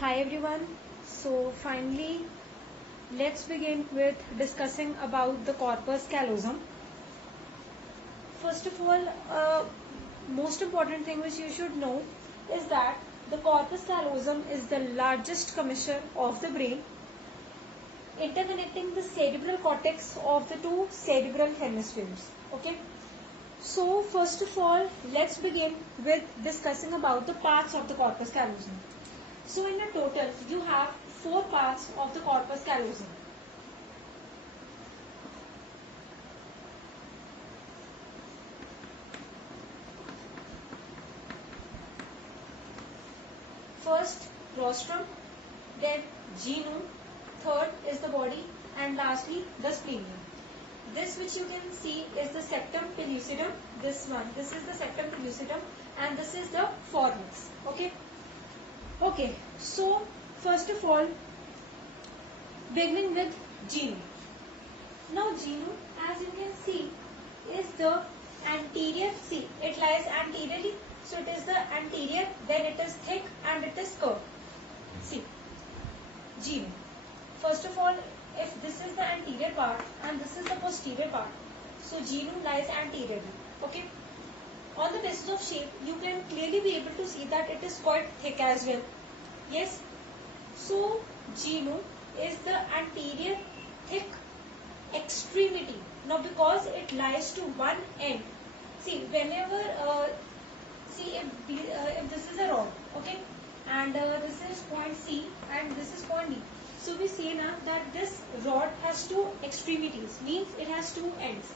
Hi everyone. So finally, let's begin with discussing about the corpus callosum. First of all, most important thing which you should know is that the corpus callosum is the largest commissure of the brain, interconnecting the cerebral cortex of the two cerebral hemispheres. Okay. So first of all, let's begin with discussing about the parts of the corpus callosum. So in a total, you have 4 parts of the corpus callosum. First, rostrum, then genu, third is the body, and lastly the splenium. This which you can see is the septum pellucidum. This one, this is the septum pellucidum, and this is the fornix. Okay, so first of all, beginning with genu. Now genu, as you can see, is the anterior, see it lies anteriorly, so it is the anterior, then it is thick and it is curved. See, genu. First of all, if this is the anterior part and this is the posterior part, so genu lies anteriorly. Okay. On the basis of shape, you can clearly be able to see that it is quite thick as well. Yes. So genu is the anterior thick extremity. Now because it lies to one end, see whenever if this is a rod, okay, and this is point C and this is point D. So we say now that this rod has two extremities, means it has two ends,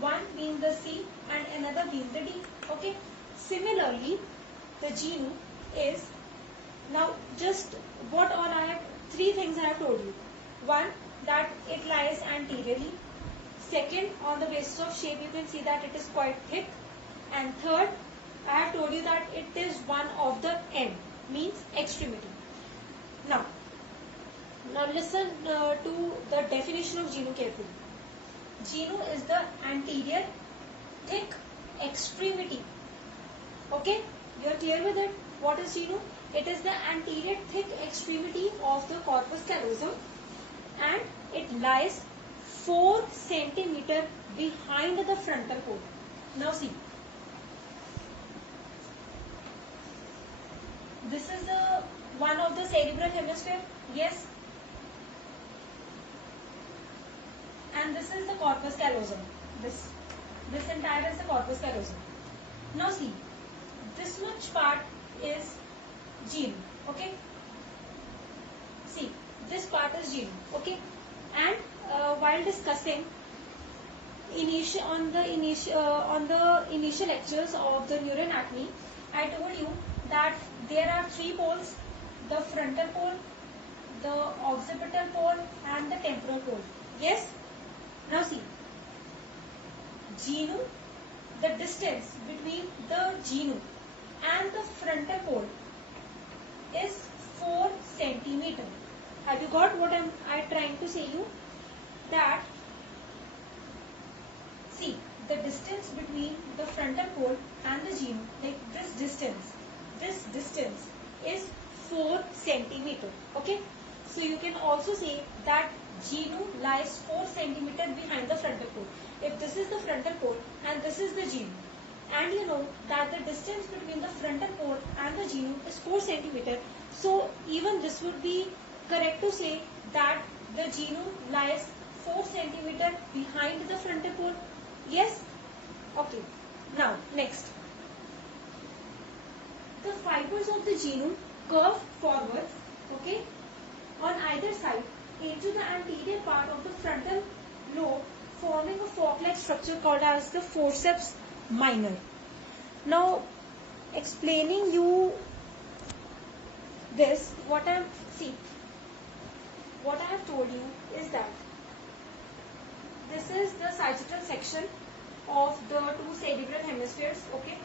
one being the C and another being the D. Okay. Similarly, the genu is, now just what all I have, three things I have told you. One, that it lies anteriorly. Second, on the basis of shape, you can see that it is quite thick. And third, I have told you that it is one of the end, means extremity. Now listen to the definition of genu carefully. Genu is the anterior thick extremity. Okay, you are clear with it? What is genu? It is the anterior thick extremity of the corpus callosum, and it lies 4 centimeter behind the frontal pole. Now see, this is the one of the cerebral hemisphere. Yes. And this is the corpus callosum. This entire is the corpus callosum. Now see, this much part is genu. Okay. See, this part is genu. Okay. And while discussing on the initial lectures of the neuroanatomy, I told you that there are 3 poles: the frontal pole, the occipital pole, and the temporal pole. Yes. Now see, genu, the distance between the genu and the frontal pole is 4 centimeter. Have you got what I trying to say you? That see, the distance between the frontal pole and the genu, like this distance is 4 centimeter. Okay. So you can also say that genu lies 4 centimeter behind the frontal pole. If this is the frontal pole and this is the genu, and you know that the distance between the frontal pole and the genu is 4 centimeter, so even this would be correct to say that the genu lies 4 centimeter behind the frontal pole. Yes. Okay. Now next, the fibers of the genu curve forwards, okay, on either side into the anterior part of the frontal lobe, forming a fork-like structure called as the forceps minor. Now explaining you this, what I have told you is that this is the sagittal section of the 2 cerebral hemispheres. Okay.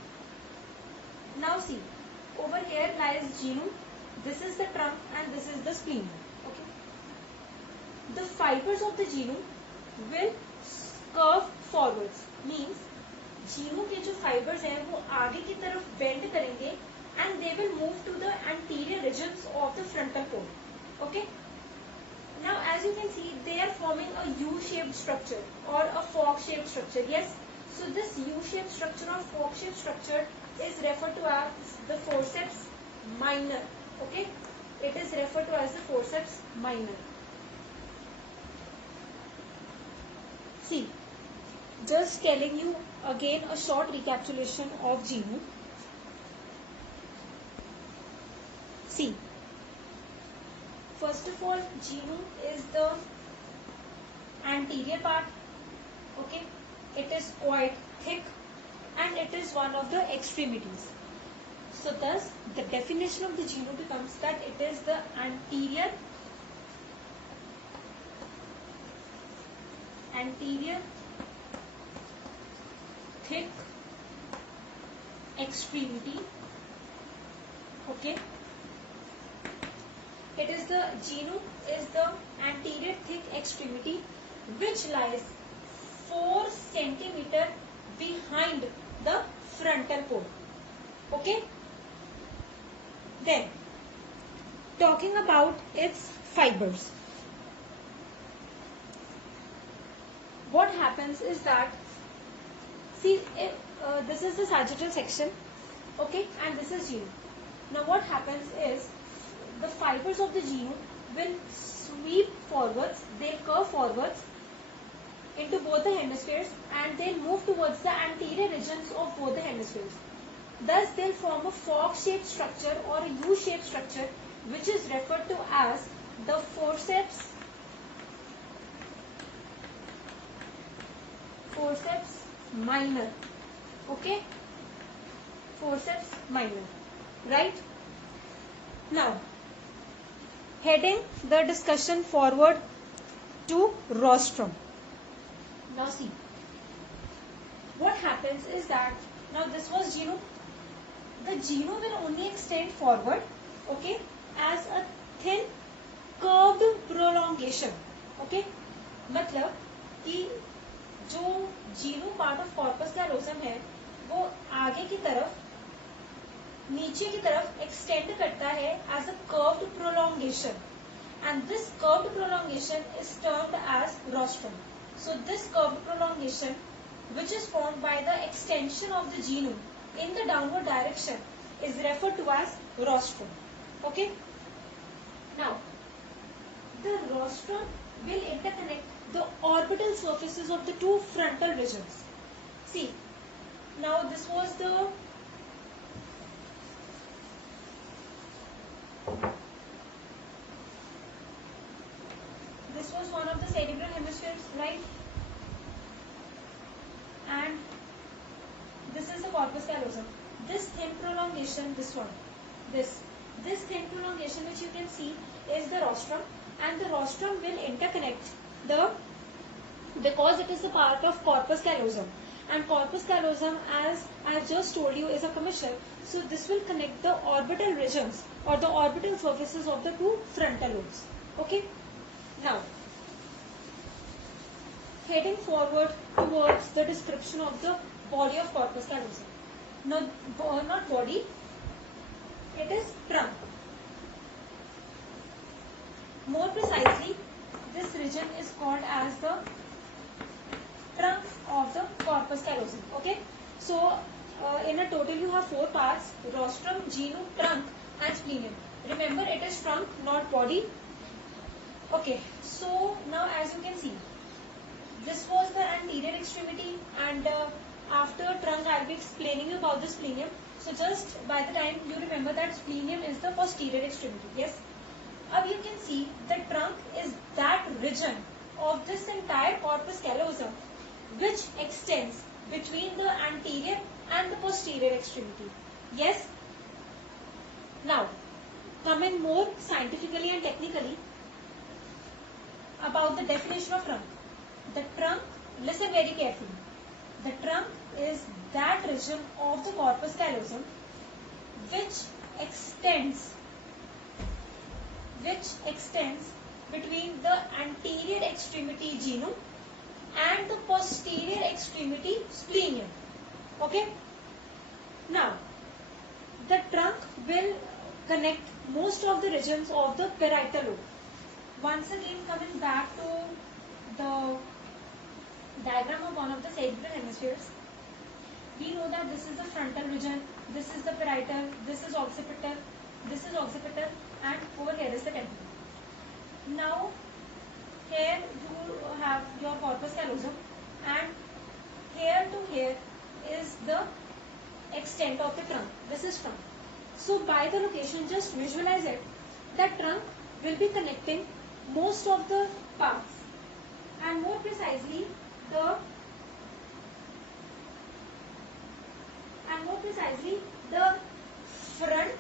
Now see, over here lies genu, this is the trunk, and this is the splenium. Okay. The fibers of the genu will curve forwards, means genu के जो fibers हैं वो आगे की तरफ bend करेंगे and they will move to the anterior regions of the frontal pole. Okay. Now as you can see, they are forming a U-shaped structure or a fork-shaped structure. Yes. So this U-shaped structure or fork-shaped structure is referred to as the forceps minor. Okay. It is referred to as the forceps minor. See, just telling you again a short recapitulation of genu. See, first of all, genu is the anterior part. Okay, it is quite thick and it is one of the extremities. So thus, the definition of the genu becomes that it is the anterior thick extremity. Okay. It is the genu is the anterior thick extremity which lies 4 centimeter behind the frontal pole. Okay. Then, talking about its fibers. What happens is that, see, this is the sagittal section, okay, and this is genu. Now what happens is, the fibers of the genu will sweep forwards, they'll curve forwards into both the hemispheres and they'll move towards the anterior regions of both the hemispheres. Thus they'll form a fork-shaped structure or a U-shaped structure which is referred to as the forceps minor. Okay, forceps minor, right? Now, heading the discussion forward to rostrum. Now see, what happens is that, now this was genu. The genu will only extend forward, okay, as a thin curved prolongation. Okay, मतलब कि जो Jinu part of corpus callosum है वो आगे की तरफ नीचे की तरफ एक्सटेंड करता है as a curved prolongation and this curved prolongation is termed as rostrum. So this curved prolongation which is formed by the extension of the genu in the downward direction is referred to as rostrum. Okay. Now, the rostrum will interconnect the orbital surfaces of the two frontal regions. See, now this was the one of the cerebral hemispheres, right? And this is the corpus callosum. This thin prolongation, this thin prolongation which you can see is the rostrum, and the rostrum will interconnect because it is a part of corpus callosum, and corpus callosum, as I have just told you, is a commissure. So this will connect the orbital regions or the orbital surfaces of the two frontal lobes. Okay. Now, heading forward towards the description of the body of corpus callosum. No, not body, it is trunk. More precisely, this region is called as the trunk of the corpus callosum. Okay, so in a total you have 4 parts: rostrum, genu, trunk and splenium. Remember, it is trunk, not body. Okay, so now as you can see, this was the anterior extremity, and after trunk I will be explaining you about the splenium. So just by the time you remember that splenium is the posterior extremity. Yes. Now you can see the trunk is that region of this entire corpus callosum which extends between the anterior and the posterior extremity. Yes. Now, coming more scientifically and technically about the definition of trunk. The trunk, listen very carefully. The trunk is that region of the corpus callosum which extends between the anterior extremity genu and the posterior extremity splenium. Okay. Now, the trunk will connect most of the regions of the parietal lobe. Once again, coming back to the diagram of one of the cerebral hemispheres, we know that this is the frontal region, this is the parietal, this is occipital, and over here is the temporal. Now, here you have your corpus callosum, and here to here is the extent of the trunk. This is trunk. So by the location, just visualize it. That trunk will be connecting most of the parts, and more precisely the front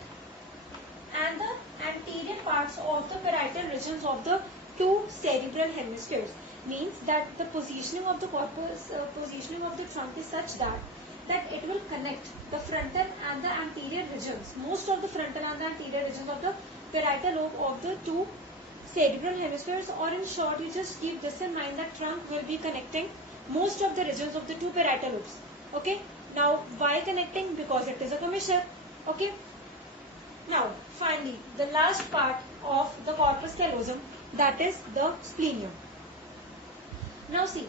and the anterior parts of the parietal regions of the two cerebral hemispheres. Means that the positioning of the corpus, positioning of the trunk is such that it will connect the frontal and the anterior regions, most of the frontal and the anterior regions of the parietal lobe of the two cerebral hemispheres, or in short, you just keep this in mind that trunk will be connecting most of the regions of the two parietal lobes. Okay. Now, why connecting? Because it is a commissure. Okay. Now, finally, the last part of the corpus callosum, that is the splenium. Now see,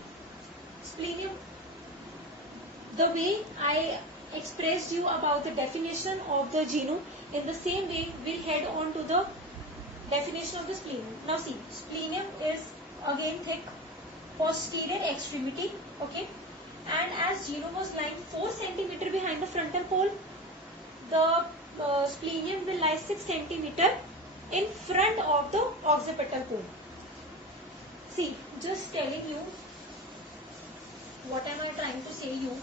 splenium, the way I expressed you about the definition of the genu, in the same way we'll head on to the definition of the splenium. Now see, splenium is again thick posterior extremity, okay, and as genu was lying 4 cm behind the frontal pole, the splenium will lie 6 cm in front of the occipital pole. See, just telling you, what am I trying to say you?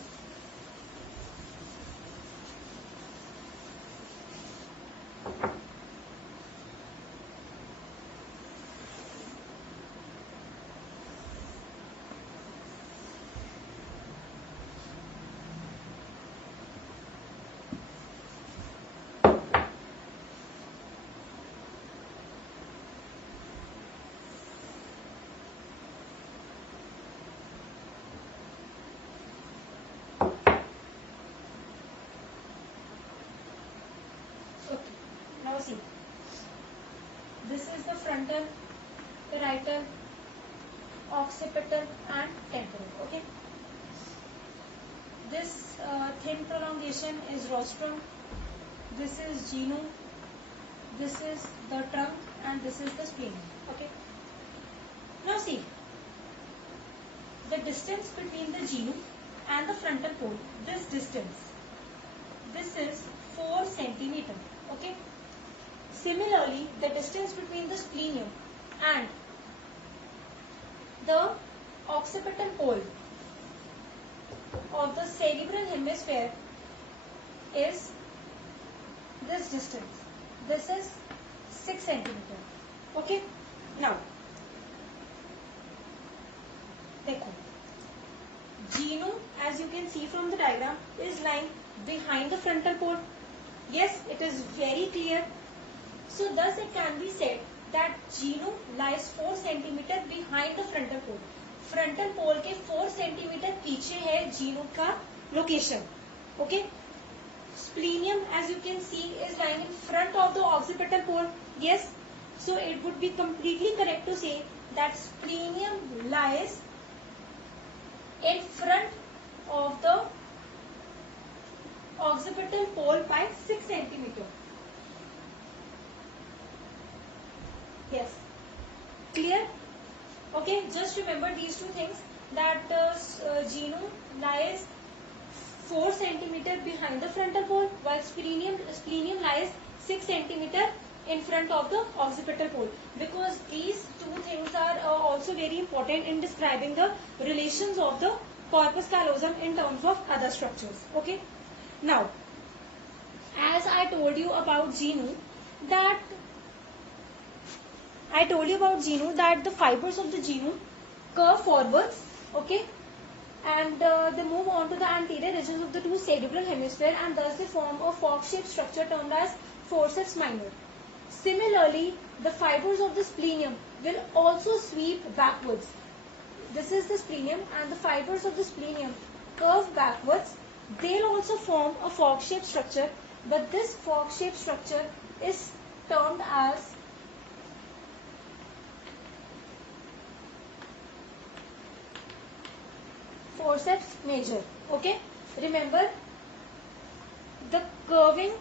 Now see, this is the frontal, parietal, occipital and temporal. Okay. This thin prolongation is rostrum. This is genu. This is the trunk, and this is the splenium. Okay. Now see, the distance between the genu and the frontal pole. This distance. This is 4 cm. Okay. Similarly, the distance between the splenium and the occipital pole of the cerebral hemisphere is this distance. This is 6 cm. Okay. Now, देखो, genu, as you can see from the diagram, is lying behind the frontal pole. Yes, it is very clear. So thus it can be said that genu lies 4 cm behind the frontal pole. Frontal pole के 4 cm पीछे है genu का location. Okay. Splenium, as you can see, is lying in front of the occipital pole. Yes. So it would be completely correct to say that splenium lies in front of the occipital pole by 6 cm. Yes. Clear? Okay, just remember these two things, that genu lies 4 cm behind the frontal pole, while splenium lies 6 cm in front of the occipital pole, because these two things are also very important in describing the relations of the corpus callosum in terms of other structures. Okay. Now, as I told you about genu, that the fibers of the genu curve forwards, okay, and they move on to the anterior regions of the two cerebral hemisphere, and thus they form a fork-shaped structure termed as forceps minor. Similarly, the fibers of the splenium will also sweep backwards. This is the splenium, and the fibers of the splenium curve backwards. They'll also form a fork-shaped structure but this fork-shaped structure is termed as forceps major. Okay, remember the curving,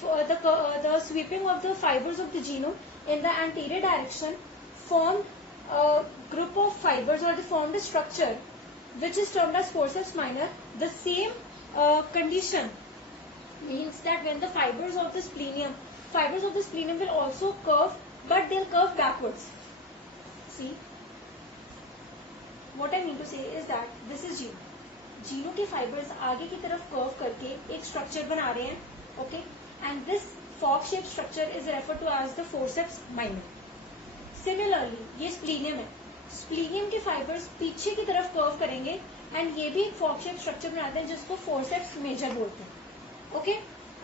the sweeping of the fibers of the genome in the anterior direction formed a group of fibers, or they formed a structure which is termed as forceps minor. The same condition means that when the fibers of the splenium will also curve, but they'll curve backwards. See, what I mean to say is that this is genome. जीनो के fibres आगे की तरफ curve करके एक structure बना रहे हैं. Okay, and this fork shape structure is referred to as the forceps minor. Similarly ये स्प्लीनियम है. स्प्लीनियम के फाइबर्स पीछे की तरफ कर्व करेंगे एंड ये भी एक फॉर्क शेप स्ट्रक्चर बनाते हैं जिसको फोर्सेप्स मेजर बोलते हैं. Okay,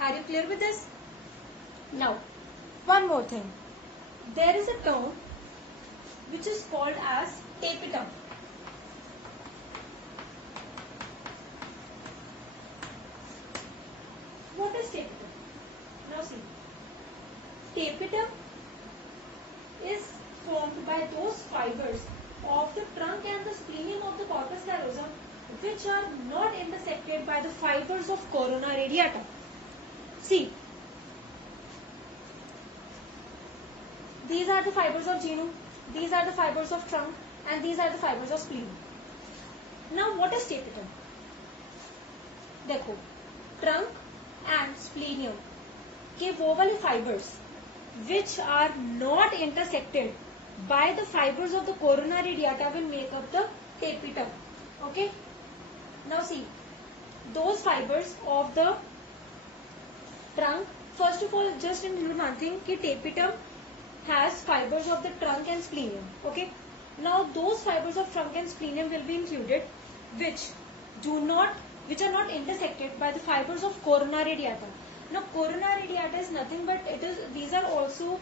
are you clear with this? Now one more thing, there is a term which is called as tapetum. What is tapetum? Now see, tapetum is formed by those fibers of the trunk and the splenium of the corpus callosum which are not intersected by the fibers of corona radiata. See, these are the fibers of genome, these are the fibers of trunk, and these are the fibers of splenium. Now what is tapetum? देखो, trunk and splenium के वो वाले fibers which are not intersected by the fibers of the corona radiata will make up the tapetum. Okay, now see, those fibers of the trunk, first of all just include one thing कि tapetum has fibers of the trunk and splenium. Okay, now those fibers of trunk and splenium will be included which are not intersected by the fibers of corona radiata. Now corona radiata is nothing but these are also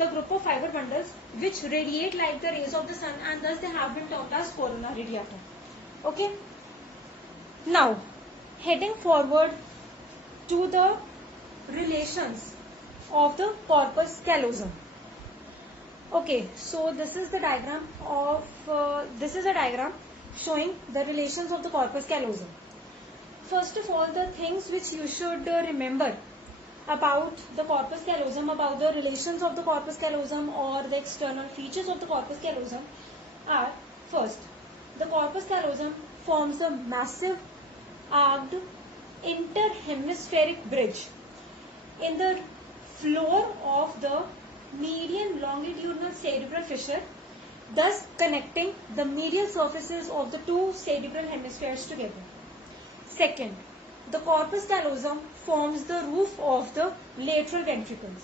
the group of fiber bundles which radiate like the rays of the sun, and thus they have been termed as corona radiata. Okay, now heading forward to the relations of the corpus callosum. Okay, so this is the diagram showing the relations of the corpus callosum. First of all, the things which you should remember about the corpus callosum, about the relations of the corpus callosum or the external features of the corpus callosum are: first, the corpus callosum forms a massive arced interhemispheric bridge in the floor of the median longitudinal cerebral fissure, thus connecting the medial surfaces of the two cerebral hemispheres together. Second, the corpus callosum forms the roof of the lateral ventricles.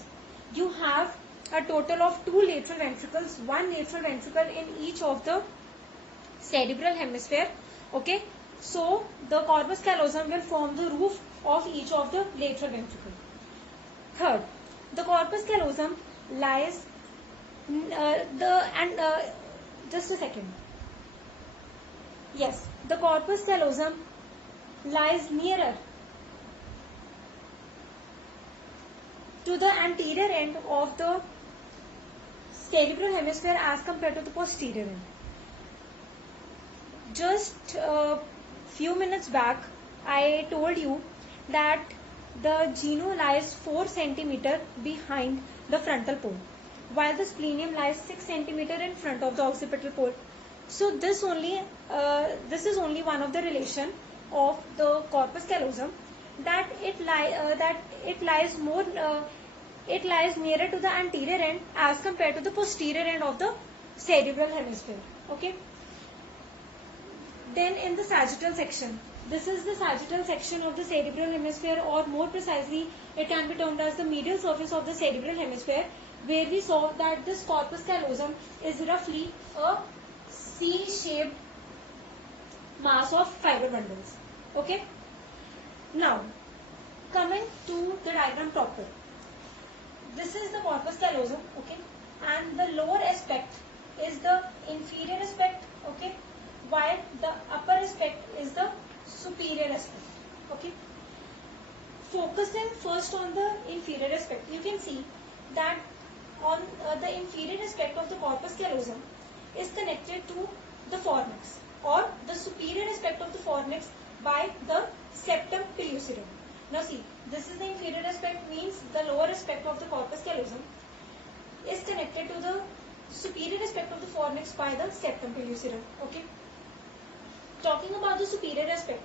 You have a total of 2 lateral ventricles, 1 lateral ventricle in each of the cerebral hemisphere. Okay, so the corpus callosum will form the roof of each of the lateral ventricles. Third, the corpus callosum lies just a second. Yes, the corpus callosum lies nearer to the anterior end of the cerebral hemisphere as compared to the posterior end. Just a few minutes back, I told you that the geno lies 4 cm behind the frontal pole, while the splenium lies 6 cm in front of the occipital pole. So this is only one of the relation of the corpus callosum, that it lies nearer to the anterior end as compared to the posterior end of the cerebral hemisphere. Okay. Then in the sagittal section, this is the sagittal section of the cerebral hemisphere, or more precisely it can be termed as the medial surface of the cerebral hemisphere, where we saw that this corpus callosum is roughly a C-shaped mass of fiber bundles. Okay. Now coming to the diagram proper, this is the corpus callosum. Okay, and the lower aspect is the inferior aspect. Okay, while the upper aspect is the superior aspect. Okay, focusing first on the inferior aspect, you can see that on the inferior aspect of the corpus callosum is connected to the fornix, or the superior aspect of the fornix by the septum pellucidum. Now see, this is the inferior aspect, means the lower aspect of the corpus callosum is connected to the superior aspect of the fornix by the septum pellucidum. Okay. Talking about the superior aspect,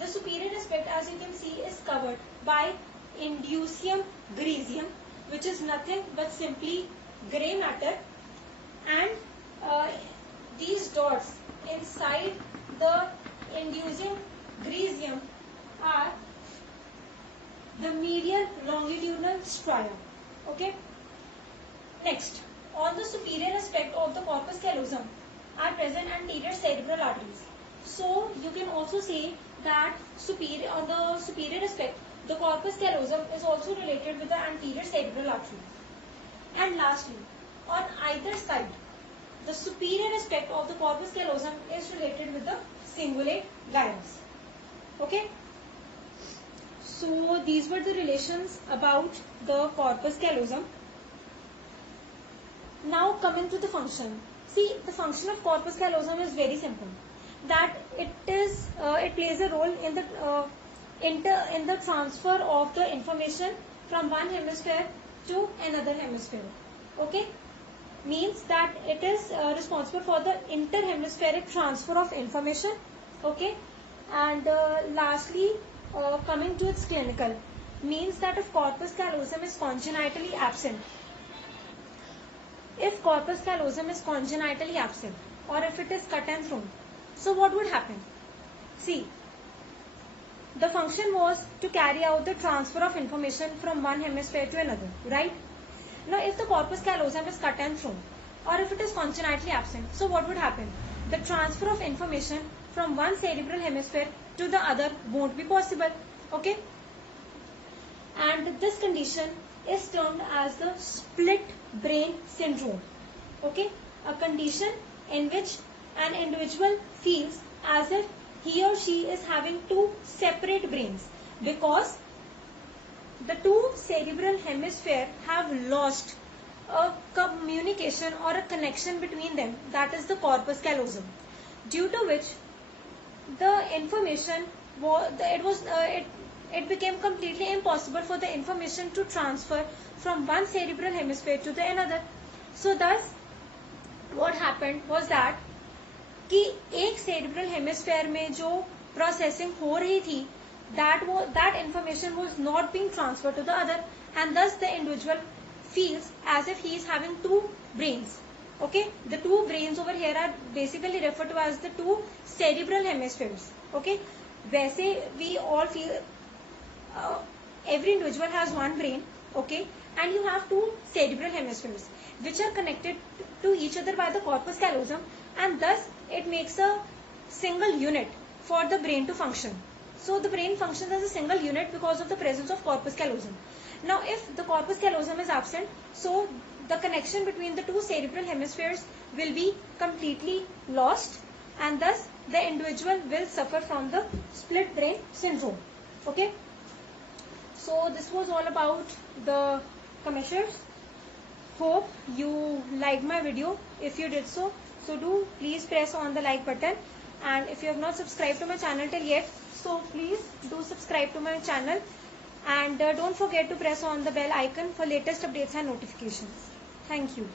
as you can see, is covered by indusium griseum, which is nothing but simply grey matter, and these dots inside the indusium griseum are the medial longitudinal stria. Okay. Next, on the superior aspect of the corpus callosum are present anterior cerebral arteries. So you can also say that on the superior aspect, the corpus callosum is also related with the anterior cerebral artery. And lastly, on either side, the superior aspect of the corpus callosum is related with the cingulate gyrus. Okay. So these were the relations about the corpus callosum. Now coming to the function. See, the function of corpus callosum is very simple. That it plays a role in the transfer of the information from one hemisphere to another hemisphere. Okay, means that it is responsible for the interhemispheric transfer of information. Okay, and lastly, coming to its clinical, means that if corpus callosum is congenitally absent, or if it is cut and thrown, so what would happen? See, the function was to carry out the transfer of information from one hemisphere to another, right? Now, if the corpus callosum is cut and thrown, or if it is congenitally absent, so what would happen? The transfer of information from one cerebral hemisphere to the other won't be possible. Okay? And this condition is termed as the split brain syndrome. Okay? A condition in which an individual feels as if he or she is having two separate brains, because the two cerebral hemispheres have lost a communication or a connection between them, that is the corpus callosum, due to which the information it became completely impossible for the information to transfer from one cerebral hemisphere to the another. So thus what happened was that कि एक cerebral hemisphere में जो processing हो रही थी, that information was not being transferred to the other, and thus the individual feels as if he is having two brains. Okay, the two brains over here are basically referred to as the two cerebral hemispheres. Okay, वैसे we all feel every individual has one brain. Okay, and you have two cerebral hemispheres which are connected to each other by the corpus callosum, and thus it makes a single unit for the brain to function. So the brain functions as a single unit because of the presence of corpus callosum. Now if the corpus callosum is absent, so the connection between the two cerebral hemispheres will be completely lost, and thus the individual will suffer from the split brain syndrome. Okay. So this was all about the commissures. Hope you liked my video. If you did so do please press on the like button, and if you have not subscribed to my channel till yet, so please do subscribe to my channel, and don't forget to press on the bell icon for latest updates and notifications. Thank you.